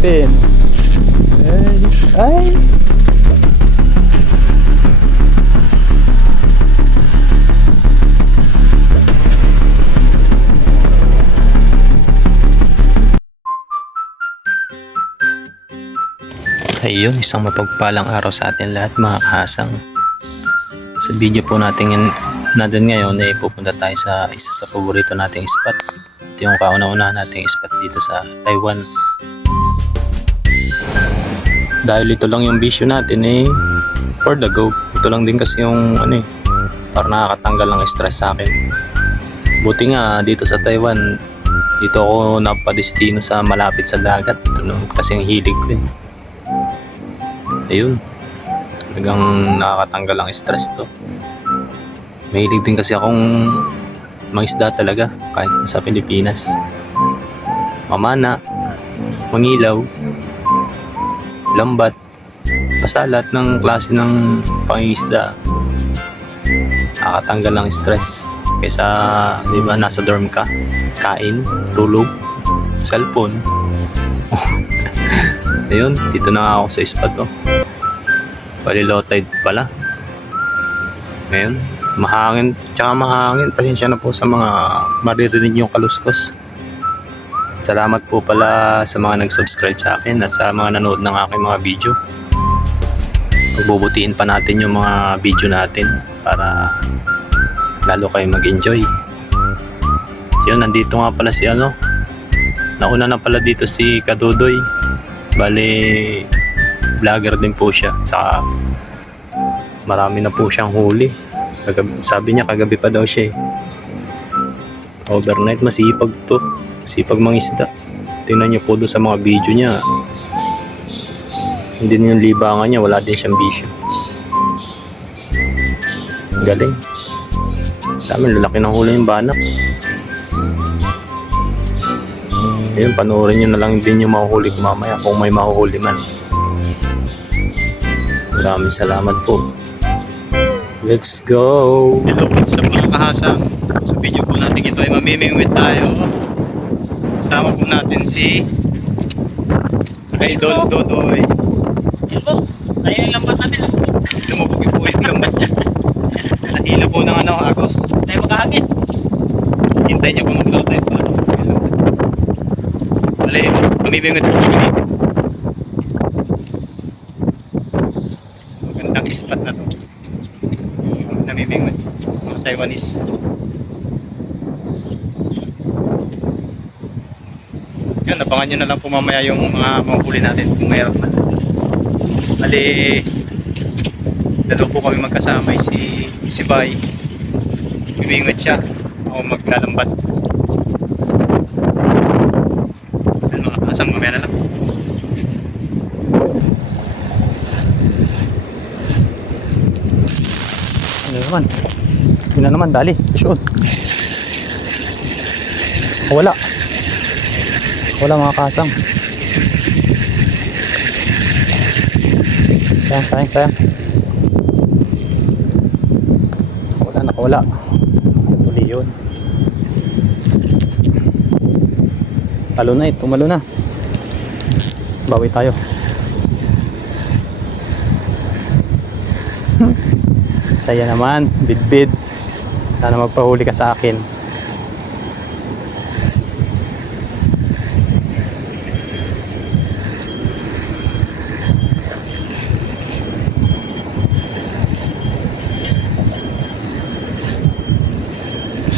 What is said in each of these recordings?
natin. Ay. Ayun, isang mapagpalang araw sa atin lahat mga kahasang. Sa video po natin ngayon ay pupunta tayo sa isa sa paborito nating spot. Ito yung kauna-una nating spot dito sa Taiwan. Dahil ito lang yung bisyo natin for the go. Ito lang din kasi yung para nakakatanggal ng stress sa akin. Buti nga dito sa Taiwan, dito ako napadestino sa malapit sa dagat. Ito no, kasi ang hilig ko ayun, talagang nakakatanggal ang stress to. Mahilig din kasi akong mangisda talaga kahit sa Pilipinas. Mamana, mangilaw, lambat, basta lahat ng klase ng pangisda nakakatanggal ng stress. Kaysa di ba nasa dorm ka, kain, tulog, cellphone. Ayun, dito na ako sa spot to. Low tide pala. Ngayon, mahangin. Pasensya na po sa mga maririnig yung kaluskos. Salamat po pala sa mga nag-subscribe sa akin at sa mga nanood ng aking mga video. Pagbubutiin pa natin yung mga video natin para lalo kayo mag-enjoy. Yun, nandito nga pala si nauna na pala dito si Kadudoy. Bale, vlogger din po siya. Saka marami na po siyang huli. Sabi niya kagabi pa daw siya overnight. Masipag to. Sipag mangisda. Tingnan niyo po doon sa mga video niya. Hindi din yung libangan niya. Wala din siyang bisyo. Galing. Dami, lalaki ng huli yung banak. Ayun, panoorin nyo na lang din yung mahuhuli ko mamaya kung may mahuhuli man. Maraming salamat po. Let's go! Hello sa mga kahasang. Sa video po natin ito ay mamimingwit tayo. Kasama po natin si Idol Dodoy. Yun po, tayo yung lambat natin. Lumubog po yung lambat niya. Nakila po ng agos. Tayo makahagis. Hintay niyo po mag-load tayo. Bale, mamimingwit po kami dito. Magandang spot na to. Namimingwit mga Taiwanese. Yun, abangan nyo na lang po mamaya yung mga mahuli natin kung mayroon man. Bali, dalawa po kami magkasama, si Bay. Mimingwit siya, ako maglalambat. Yan mga kasang mamaya na lang. Ano naman, dali, shoot. Wala mga kasang. Sayang. Nakawala. Huli yun. Tumalo na. Bawi tayo. Saya naman, bidbid. Sana magpahuli ka sa akin.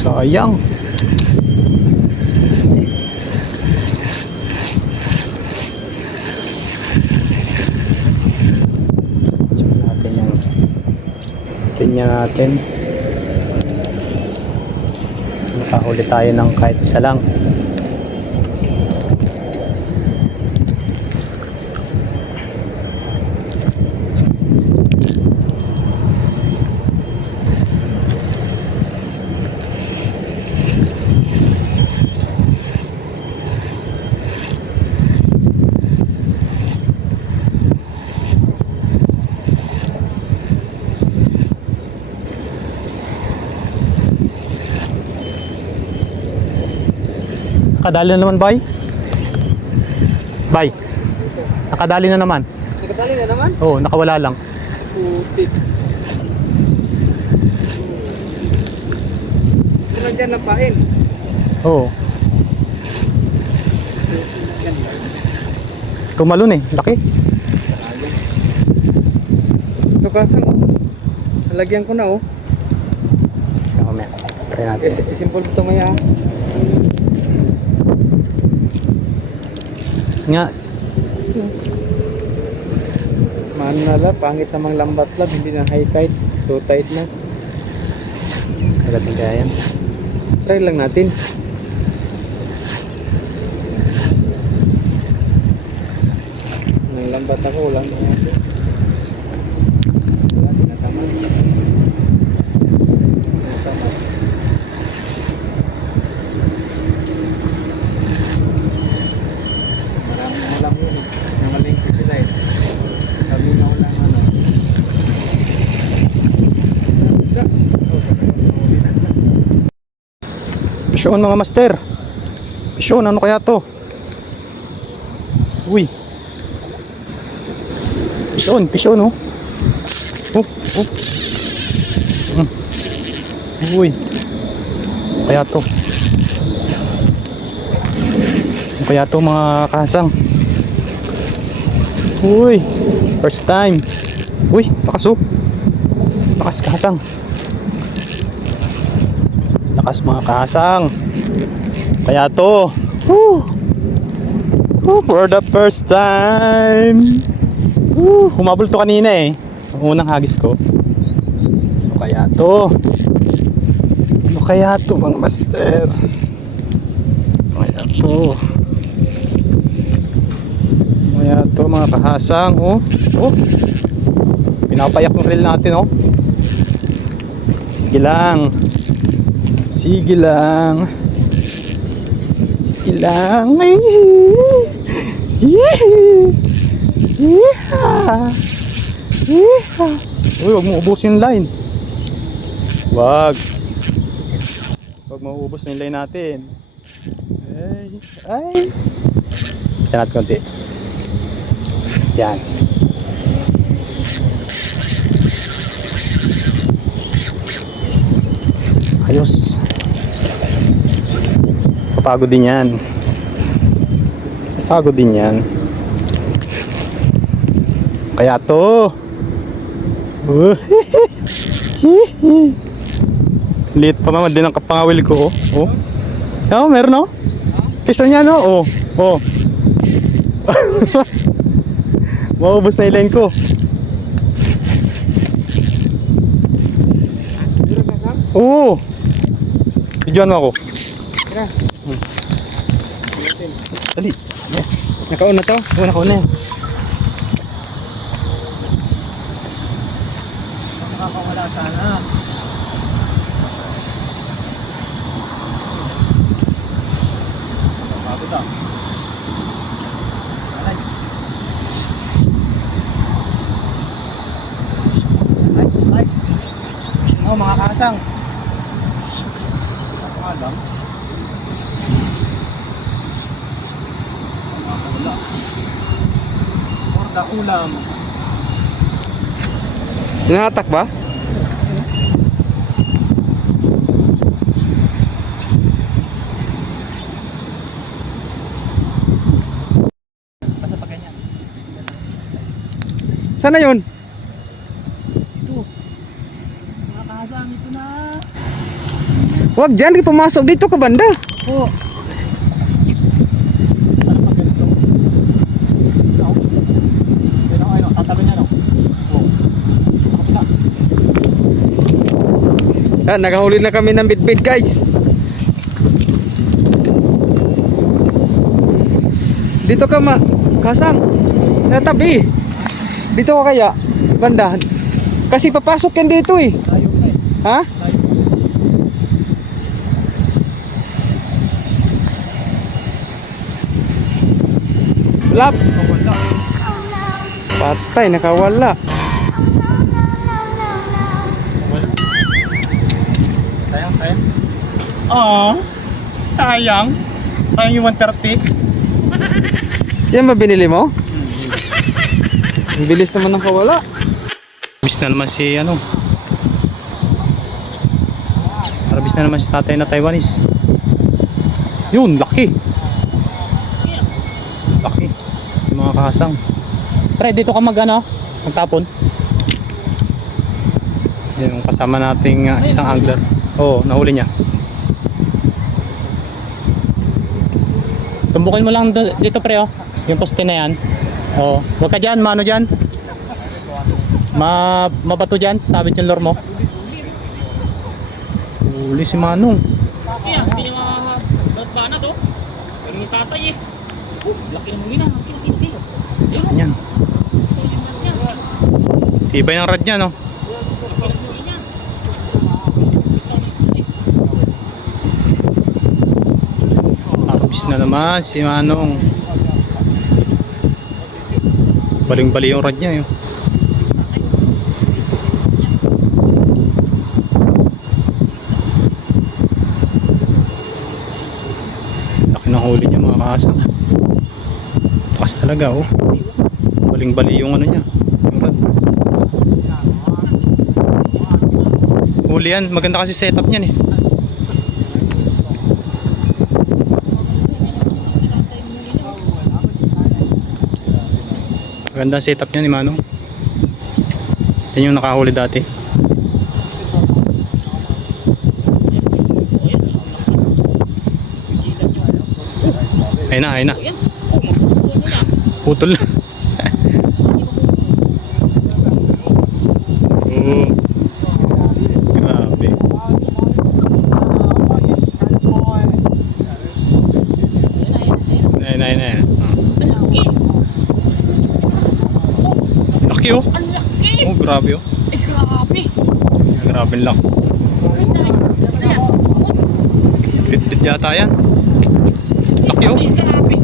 Sayang. Tingnan natin. Nakahuli tayo ng kahit isa lang. Kadali na naman, bay. Bay. Nakadali na naman. Nagkatali na naman? Oo, nakawala lang. Putik. Ito lang dyan lampain. Oo. Yan. Tumalon eh, laki. Ito kasang oh. Nalagyan ko na oh. Mamaya, try natin. Simple ito maya. Nga, Manala, pangit namang lambat lang. Hindi na high tide. Low tide na. agad din kaya yan. Try lang natin. Nang lambat ako, wala na natin. Wala, tinatama. Tinatama. Maraming alam yun eh. Namaling sila eh. Sabi na walang ano. Pisyon mga master. Pisyon, ano kaya to? Uy. Pisyon oh. Oh. Uy. Ano kaya to? Ano kaya to mga kasang? Uy. First time. Uy, lakas oh. Lakas kasang. Lakas mga kasang. Kaya to. Woo. Woo, for the first time. Woo, humabol to kanina eh. Ang unang hagis ko. Ano kaya to? Ano kaya to mga master? Ano kaya to? Ano kaya to mga kahasang? Oh. Oh. Pinapayak ng reel natin oh. Sige lang. Sige lang. Sige lang. Uy, wag mo ubusin yung line. Wag. Wag mo ubos na yung line natin. Ay. Yan natin konti. Yan. Ayos. Kapagod din yan. Kapagod din yan. Kaya to. Liit pa naman din ang kapangawil ko. Oh. Oh, meron oh. Piso niya no. Oh. Oh. Maubos na yung line ko. Oo. Videoan mo ako. Tira. Dali. Nakauna to? Oo, nakauna yan. Nakakawala sana. Pagod ah. Ay. Oh, mga kasang. Alam. Wala. Korda ulam. Hinahatak ba? Basta pa ganyan. Sana yun? Mga kasang, ito na. Wag dyan, di pumasok dito ka banda. Oo. Ano pa ganito? Ayun, tatabi niya no? Oo. Kapila. Yan, nakahuli na kami ng bitbit guys. Dito ka kasang. Natabi. Dito ka kaya, banda. Kasi papasok yan dito eh. Layo ka eh. Ha? Layo. Lap. Wala. Patay, nakawala. Wala. Sayang, sayang. Ah, sayang. Sayang yung 130. Yan ba binili mo? Ang bilis naman ng kawala. Bis na naman si ano. Harabis na naman si tatay na Taiwanese. Yun, laki. Laki. Yung mga kahasang. Pre, dito ka mag-ano? Magtapon. Yan yung kasama nating isang angler. Oo, nahuli niya. Tumbukin mo lang dito pre oh. Yung poste na yan. Oo. Huwag ka dyan, mano dyan. Mabato dyan, sabit yung lure mo. Huli si Manong. Kaya, hindi niya ba na to? Pero yung tatay eh. Laki ng huli na. Laki. Yan. Tibay ng rad niya no. Harvest na naman si Manong. Baling-bali yung rad niya yun. Laki ng huli niya mga kaasang. Lakas talaga oh. Baling-bali yung ano niya. Yung rad. Huli yan. Maganda kasi setup niyan eh. Maganda ang setup niya ni Manong. Yan yung nakahuli dati. Ayun na, ayun na. Putol na. Oh. Grabe. Ayun, ayun, ayun. Laki oh. Ang laki! Oh, grabe oh. Ay, grabe! Grabe ang laki. Bit-bit yata yan. Laki oh. Ay, grabe!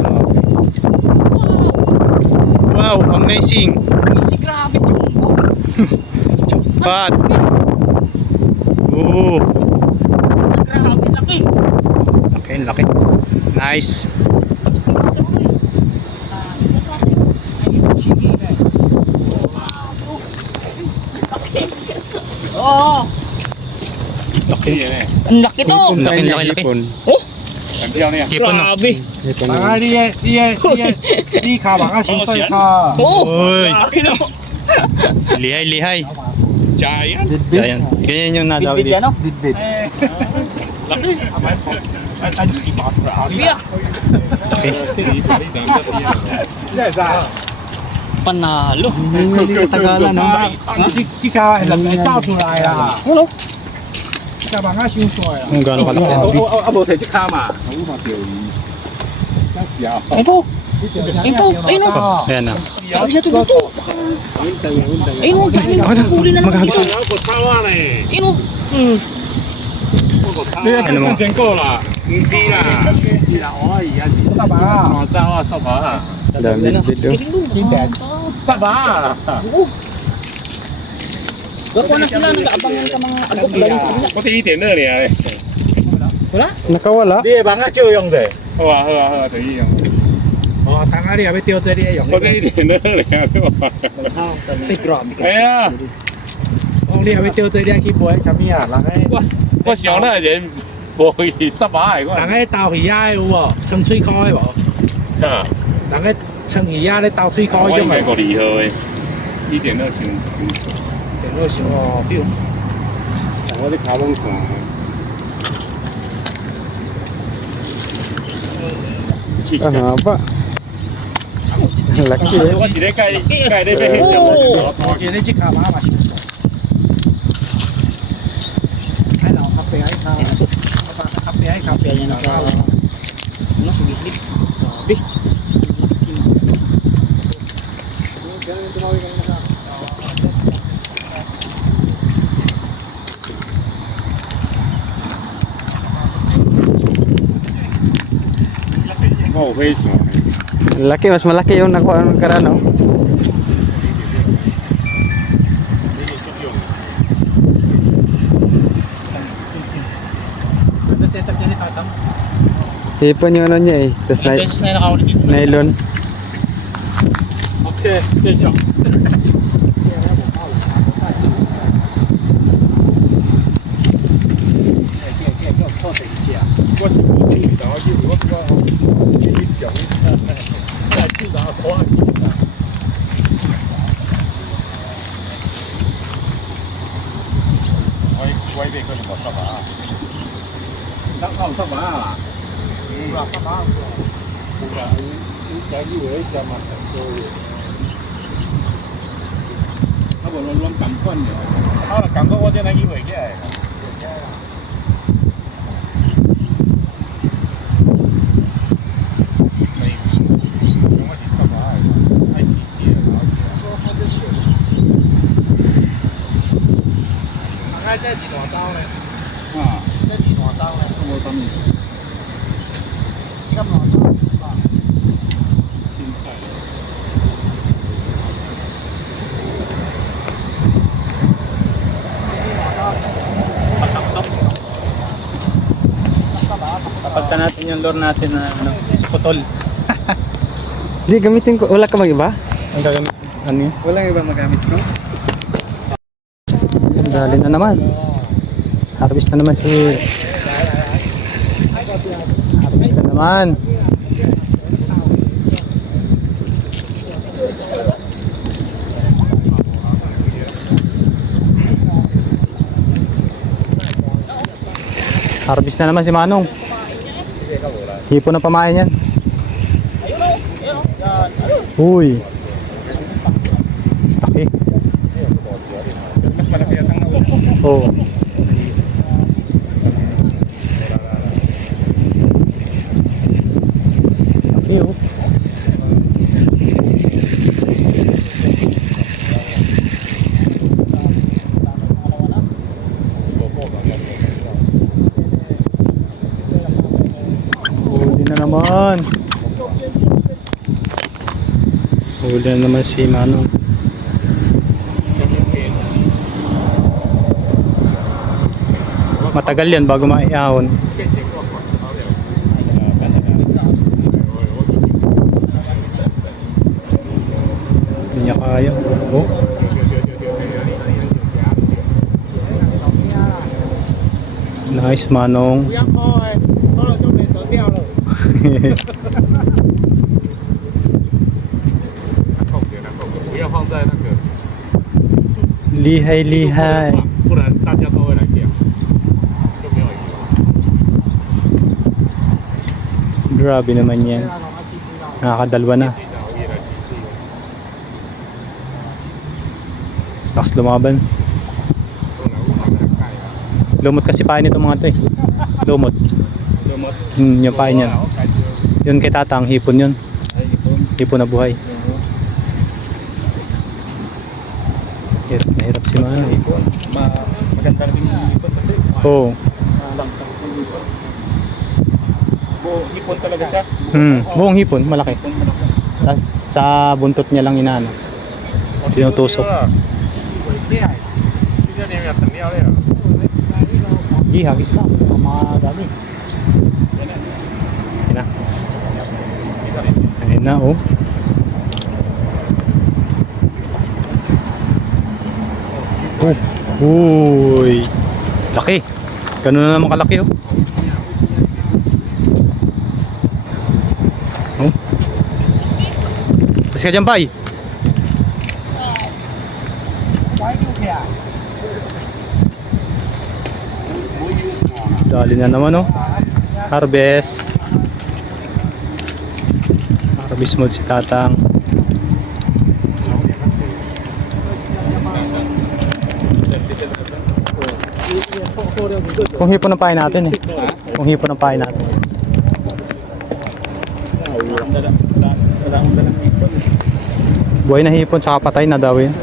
Grabe. Wow, amazing. Ay, grabe! Jumbo! Jackpot. Oh. Grabe, laki! Laki, laki. Nice. Oo! Laki. Ang laki to! Ang laki, laki, laki. Oh! Hipon no. Grabe! Oo! Uy. Laki no! Lihay, lihay. Giant. Giant. Ganyan yung nadaw Bit-bit yan, dito. no? Biya! Panalo! Hindi katagalan no? Kung gaano kalaki. Ayun po! Ayun po! Ayun o! Ayan na. Sabi siya tuluto! Ayun o! Dami na huli na naman Maghagis. dito! Ayun o! Ano mo? Dami dito. Gawa na sila, nag-aabangan sa mga agok galing sa kabila. 我第一点热你啊！ Wala? Nakawala. 你的网啊就用的。好啊好啊好啊，等于用。哦，等下你又要钓这里用我第一点热你啊！ Ay, grabe ka. 哎呀，哦，你又要钓这里去买什么啊？我想那人无去十把的我。人个斗鱼仔有无？冲水烤的无？啊，人个冲鱼仔咧斗水烤我迄种的。应该够厉害的，一点热心。电脑上哦，比如我的卡拢看。 Ang haba. Ang laki eh. 我是咧盖盖咧要翕相，我见你只卡马嘛，喺樓咖啡喺卡，咖啡喺咖啡然後卡。 Ano, sumilip. Grabe.我有翕相。 Ang laki, mas malaki yung nakuha ng karano. Set up yan ni Tatang. Hipon yung ano niya eh. Tapos Ilang beses na nakahuli dito. nylon. 变小。我是不知道，我比较你讲，再去拿花去。我呢個冇濕啊，得啱濕啊，濕啊，冇㗎，有機會就問多嘢。他我亂咁乾嘅，啊，咁多我真係以為嘅。即係電話刀咧，啊，即係電話刀咧，我等你。金華刀啊，現在。Kapag ka natin yung lure natin na ano, sa putol. Hindi, gamitin ko. Wala ka mag-iba? Ang gagamit, ano yun? Walang iba magamit ko. Dali na naman. Harvest na naman si... Harvest na naman. Harvest na naman si Manong. Hipo na pamain yan. Uy. Laki. Mas malaki yata ang nauna. Oo. Laki oh. Huli na naman. Huli na naman si Manong. Matagal yan bago maiahon. Hindi niya kaya. Oh. Nice, Manong. 不要開，可能就沒得釣了。不要放在那个， Lihay, lihay. 不然大家都会来钓，就没有鱼了。 Grabe naman yan. Nakakadalwa na. Lakas lumaban. Lumot kasi pain nito mga to eh. Lumot. Yung pain yan. Yun kay tatang, hipon yun. Hipon na buhay. Hirap na hirap si Manong. Maganda rin yung ipon kasi. Oo. Langkang yung ipon. Ipon talaga siya. Buong hipon, malaki. Tapos sa buntot niya lang inaano. Tinutusok. Di, hagis na. Ang mga dami. Ayan na. Ayan na, oh. Oh. Uy. Laki. Ganun na naman kalaki, oh. Oh. Kasi ka dyan, bay. Dali na naman, oh. Harvest. Harvest mode si tatang. Kung hipon ang pain natin eh. Kung hipon ang pain natin. Buhay na hipon saka patay na daw yun.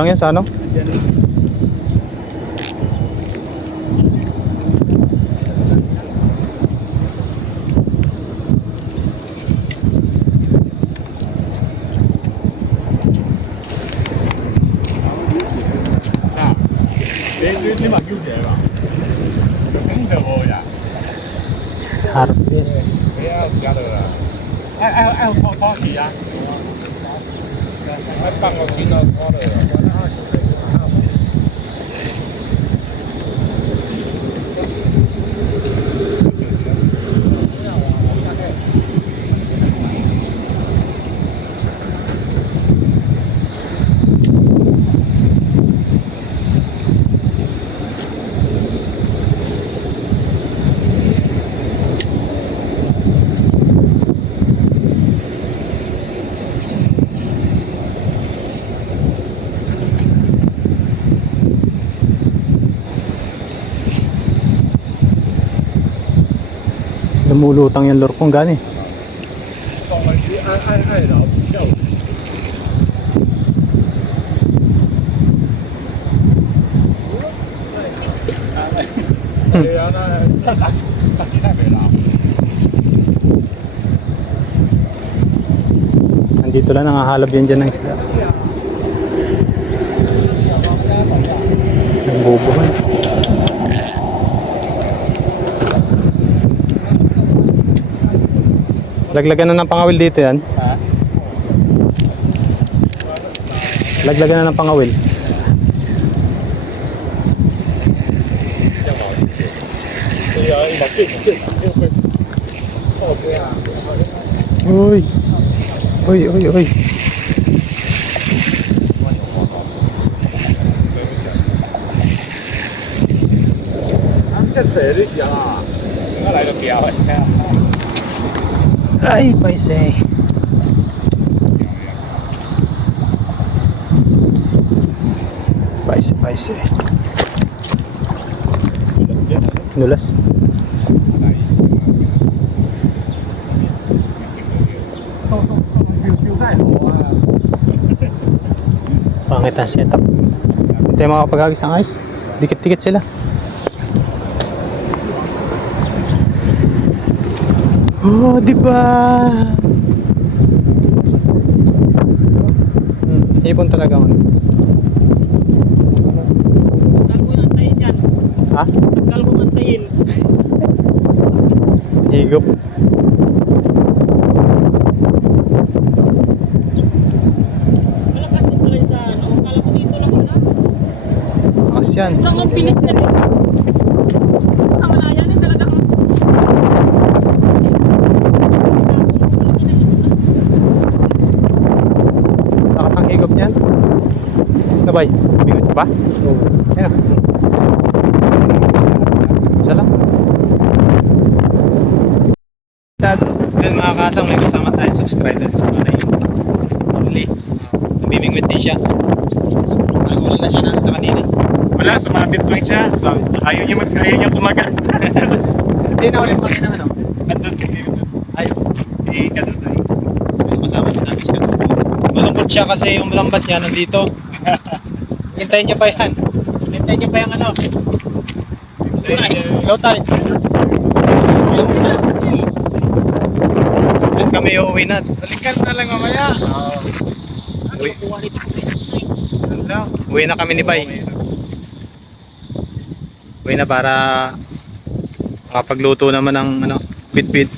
lang yan sa ano?你咪叫嘢嘛？咁就冇人。 Harvest. 係啊，唔加到啦。拖住啊！一百個錢都拖到啦。Lumulutang yung lure kong gani. 放佢煮挨樓之後。係啊，特別係未鬧。 Nandito lang nangahalab yan dyan ng isda. Nagbubuhan. Laglagan na ng pangawil dito yan. Ha? Laglagan na ng pangawil. Uy. Uy, uy, uy.即係射啲時候啊，點解嚟到幾啊？ Ay, paise. Paise, paise. Nulas. Pangit ang setup. Hindi tayo makapag-agis ng ayos. Dikit-dikit sila. Oh, di ba? Ipon talaga man. Tagal mo antayin yan. Ha? Tagal mo antayin. Higop. Malakas din pala sa ano. Kala ko dito lang wala. Akas yan. Sobrang ang bilis na rin. Ang malaya na talagang. Lakas ang higop niyan. Nabay, bigot pa? Oo. Ayan. Isa lang. Then mga kasang, may kasama tayong subscribers. Wala yung uli. Namimingwit din siya. Nagulan na siya na sa kanina. Wala, sumabit lang siya. Ayaw niya kumagat. Hindi na ulit pang naman. Andun si Ayaw. Kadudoy. Yung kasama niya namin si Katubo. Malungkot siya kasi yung lambat niya nandito. Hintayin niya pa yan. Hintayin niya pa yung ano. Ikaw tayo. Then kami uuwi na. Balikan na lang mamaya. Uwi na kami ni Bay. Uwi na para makapagluto naman ng ano, bit-bit.